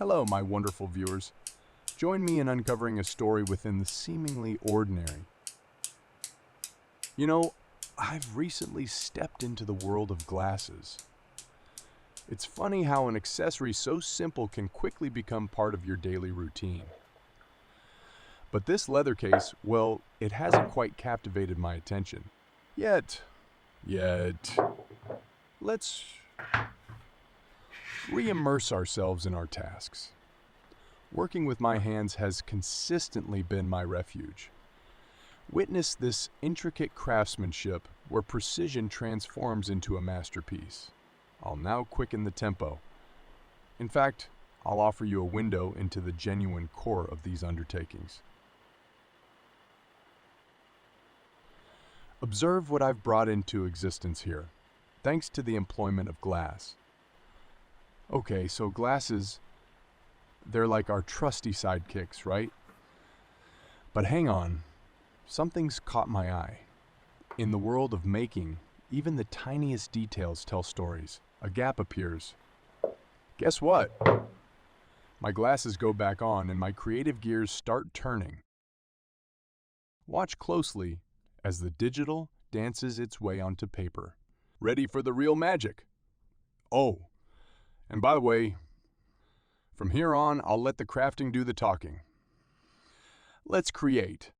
Hello, my wonderful viewers. Join me in uncovering a story within the seemingly ordinary. You know, I've recently stepped into the world of glasses. It's funny how an accessory so simple can quickly become part of your daily routine. But this leather case, well, it hasn't quite captivated my attention. Yet. Let's re-immerse ourselves in our tasks. Working with my hands has consistently been my refuge. Witness this intricate craftsmanship where precision transforms into a masterpiece. I'll now quicken the tempo. In fact, I'll offer you a window into the genuine core of these undertakings. Observe what I've brought into existence here, thanks to the employment of glass. Okay, so glasses, they're like our trusty sidekicks, right? But hang on, something's caught my eye. In the world of making, even the tiniest details tell stories. A gap appears. Guess what? My glasses go back on and my creative gears start turning. Watch closely as the digital dances its way onto paper. Ready for the real magic. Oh, and by the way, from here on, I'll let the crafting do the talking. Let's create.